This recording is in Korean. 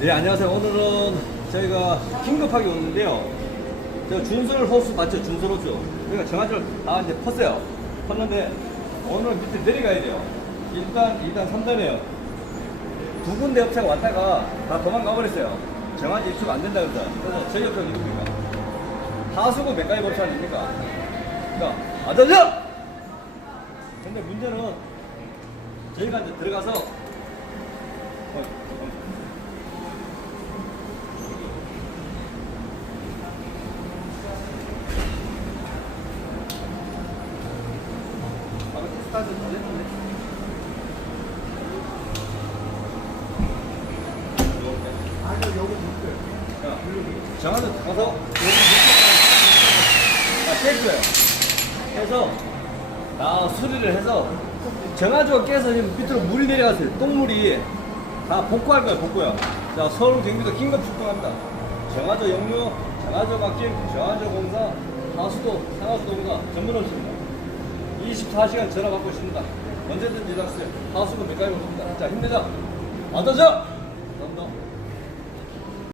네 안녕하세요. 오늘은 저희가 긴급하게 오는데요. 저 준설 호수 맞죠? 준설 호수. 저희가 정화조를 다 이제 펐어요. 팠는데 오늘 밑에 내려가야 돼요. 일단 일단 3단이에요. 두 군데 업체가 왔다가 다 도망가 버렸어요. 정화조 입수가 안 된다 그래서 저희 업체가 누굽니까? 하수구 맥가이 법사 아닙니까? 그러니까 아저저 근데 문제는 저희가 이제 들어가서 어, 어, 아, 근데 스타트 잘했는데. 아니요, 여기 못돼. 야, 정한테 가서 아, 쉐이크예요. 해서 나 수리를 해서 정화조가 깨서 지금 밑으로 물이 내려갔어요. 똥물이 다 복구할 거예요, 복구요. 자, 서울 경기도 긴급 출동합니다. 정화조 역류, 정화조 바뀜, 정화조 공사, 하수도, 상하수도 공사 전문 업체입니다. 24시간 전화 받고 있습니다. 언제든지 연락 주세요. 하수도 몇 가지 없습니다. 자, 힘내자. 감사합니다.